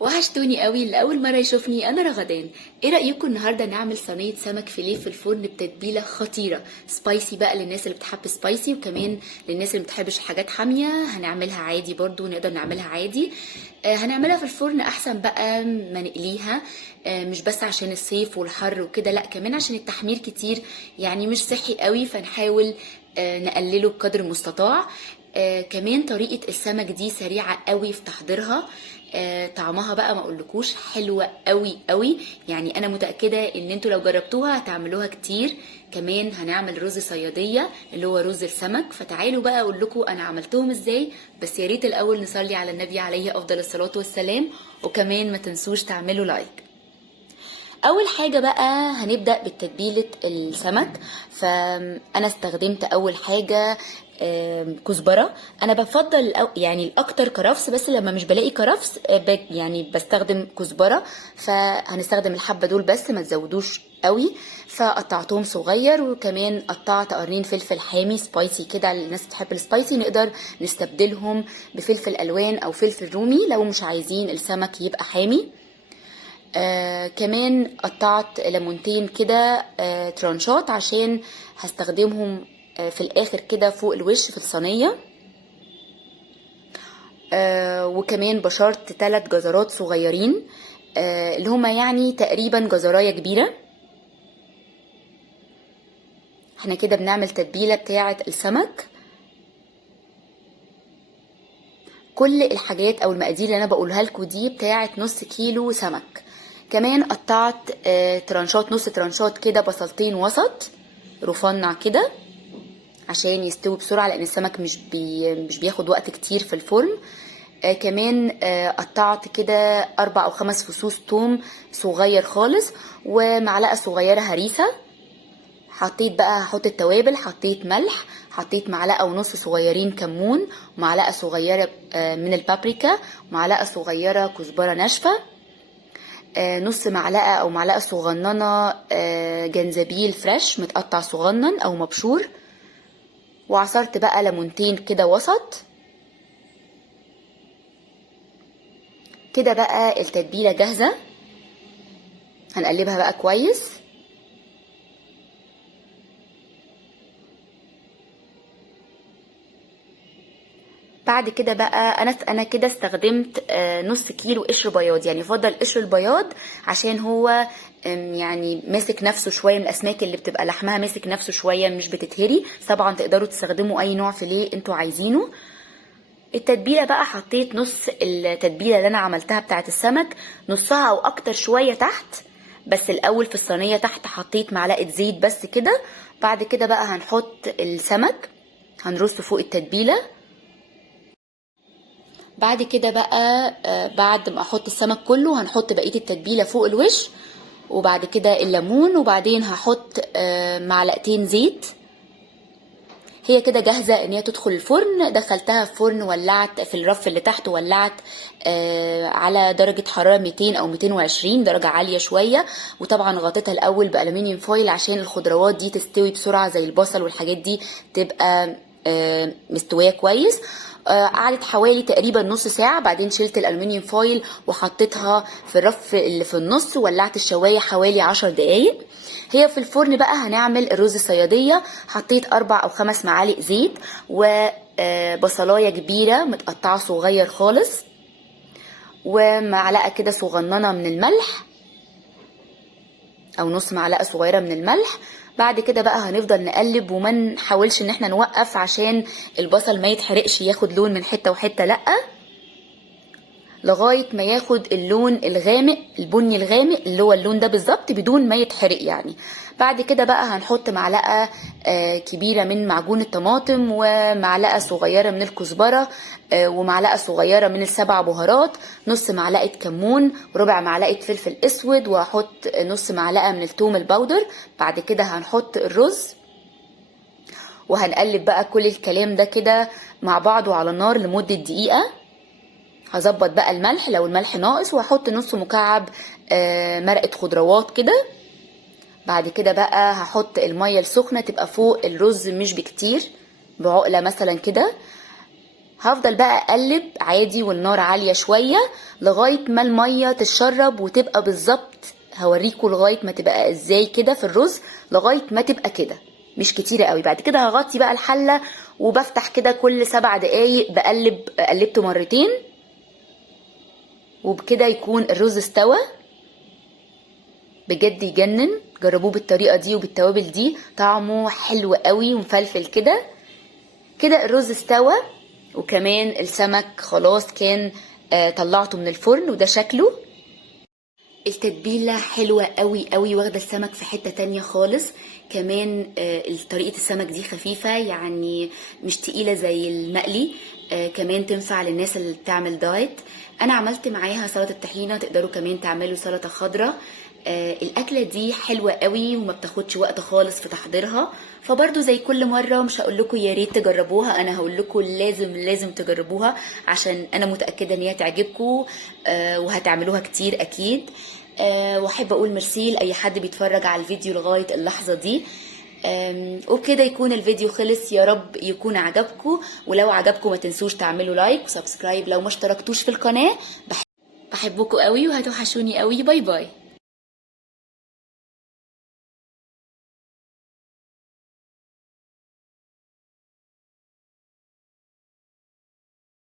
وحشتوني قوي. اللي اول مره يشوفني انا رغدان. ايه رايكم النهارده نعمل صينيه سمك فيليه في الفرن بتتبيله خطيره سبايسي بقى للناس اللي بتحب سبايسي، وكمان للناس اللي بتحبش حاجات حاميه هنعملها عادي، برضو نقدر نعملها عادي. هنعملها في الفرن احسن بقى ما نقليها. مش بس عشان الصيف والحر وكده، لا كمان عشان التحمير كتير يعني مش صحي قوي، فنحاول نقلله بقدر المستطاع. كمان طريقة السمك دي سريعة قوي في تحضيرها. طعمها بقى ما اقولكوش حلوة قوي قوي، يعني انا متأكدة ان انتوا لو جربتوها هتعملوها كتير. كمان هنعمل رز صيادية اللي هو رز السمك، فتعالوا بقى اقول لكم انا عملتهم ازاي. بس يا ريت الاول نصلي على النبي عليه افضل الصلاة والسلام، وكمان ما تنسوش تعملوا لايك. اول حاجه بقى هنبدا بتتبيله السمك. فانا استخدمت اول حاجه كزبره. انا بفضل يعني الاكتر كرفس، بس لما مش بلاقي كرفس يعني بستخدم كزبره. فهنستخدم الحبه دول بس، ما تزودوش قوي. فقطعتهم صغير، وكمان قطعت قرنين فلفل حامي سبايسي كده. الناس بتحب السبايسي نقدر نستبدلهم بفلفل الوان او فلفل رومي لو مش عايزين السمك يبقى حامي. كمان قطعت ليمونتين كده ترانشات عشان هستخدمهم في الاخر كده فوق الوش في الصينية. وكمان بشرت 3 جزرات صغيرين، اللي هما يعني تقريبا جزراية كبيرة. احنا كده بنعمل تتبيلة بتاعة السمك. كل الحاجات او المقادير اللي انا بقولها لكم دي بتاعة نص كيلو سمك. كمان قطعت ترانشات، نص ترانشات كده بصلتين وسط رفنع كده عشان يستوي بسرعة، لان السمك مش بياخد وقت كتير في الفرن. كمان قطعت كده 4 أو 5 فصوص توم صغير خالص، ومعلقة صغيرة هريسة. حطيت بقى، هحط التوابل، حطيت ملح، حطيت معلقة ونص صغيرين كمون، ومعلقة صغيرة من البابريكا، ومعلقة صغيرة كزبرة ناشفة، نص معلقة او معلقة صغننة جنزبيل فريش متقطع صغنن او مبشور، وعصرت بقى ليمونتين كده وسط. كده بقى التتبيلة جاهزة، هنقلبها بقى كويس. بعد كده بقى انا كده استخدمت نص كيلو قشر بياض، يعني يفضل قشر البياض عشان هو يعني ماسك نفسه شويه، من الاسماك اللي بتبقى لحمها ماسك نفسه شويه مش بتتهري. طبعا تقدروا تستخدموا اي نوع فيليه انتوا عايزينه. التتبيله بقى حطيت نص التتبيله اللي انا عملتها بتاعه السمك، نصها او اكتر شويه تحت. بس الاول في الصينيه تحت حطيت معلقه زيت بس كده. بعد كده بقى هنحط السمك، هنرصه فوق التتبيله. بعد كده بقى بعد ما احط السمك كله هنحط بقية التتبيلة فوق الوش، وبعد كده الليمون، وبعدين هحط معلقتين زيت. هي كده جاهزة ان هي تدخل الفرن. دخلتها في فرن، ولعت في الرف اللي تحت، ولعت على درجة حرارة 200 او 220 درجة عالية شوية. وطبعا غطيتها الاول بألمنيوم فويل عشان الخضروات دي تستوي بسرعة، زي البصل والحاجات دي تبقى مستوية كويس. قعدت حوالي تقريبا نص ساعة. بعدين شلت الألمنيوم فويل وحطيتها في الرف اللي في النص، ولعت الشواية حوالي 10 دقايق. هي في الفرن بقى هنعمل الرز الصيادية. حطيت 4 أو 5 معالق زيت، وبصلاية كبيرة متقطعة صغير خالص، ومعلقة كده صغننة من الملح او نص معلقة صغيرة من الملح. بعد كده بقى هنفضل نقلب، وما نحاولش ان احنا نوقف عشان البصل ما يتحرقش ياخد لون من حتة وحتة، لأ، لغاية ما ياخد اللون الغامق البني الغامق اللي هو اللون ده بالظبط بدون ما يتحرق يعني. بعد كده بقى هنحط معلقة كبيرة من معجون الطماطم، ومعلقة صغيرة من الكزبرة، ومعلقة صغيرة من ال7 بهارات، نص معلقة كمون، وربع معلقة فلفل اسود، وهحط نص معلقة من الثوم البودر. بعد كده هنحط الرز، وهنقلب بقى كل الكلام ده كده مع بعضه على النار لمدة دقيقة. هظبط بقى الملح لو الملح ناقص، وهحط نص مكعب مرقة خضروات كده. بعد كده بقى هحط المية السخنة تبقى فوق الرز مش بكتير، بعقلة مثلا كده. هفضل بقى اقلب عادي والنار عالية شوية لغاية ما المية تتشرب وتبقى بالظبط. هوريكوا لغاية ما تبقى ازاي كده في الرز، لغاية ما تبقى كده مش كتيرة قوي. بعد كده هغطي بقى الحلة وبفتح كده كل 7 دقايق قلبته مرتين، وبكده يكون الرز استوى. بجد يجنن، جربوه بالطريقة دي وبالتوابل دي، طعمه حلو قوي ومفلفل كده. كده الرز استوى، وكمان السمك خلاص كان طلعته من الفرن وده شكله. التتبيلة حلوة قوي قوي، واخدة السمك في حتة تانية خالص. كمان طريقة السمك دي خفيفة، يعني مش تقيلة زي المقلي. كمان تنفع للناس اللي بتعمل دايت. انا عملت معاها سلطة طحينة، تقدروا كمان تعملوا سلطة خضراء. الاكلة دي حلوة قوي وما بتاخدش وقت خالص في تحضيرها. فبرضو زي كل مرة مش هقول لكم يا ريت تجربوها، انا هقول لكم لازم لازم تجربوها، عشان انا متأكدة ان هي تعجبكم وهتعملوها كتير اكيد. واحب اقول ميرسي لاي حد بيتفرج على الفيديو لغاية اللحظة دي. وبكده يكون الفيديو خلص، يا رب يكون عجبكم. ولو عجبكم ما تنسوش تعملوا لايك وسبسكرايب لو ما اشتركتوش في القناة. بحبكم قوي وهتوحشوني قوي. باي باي.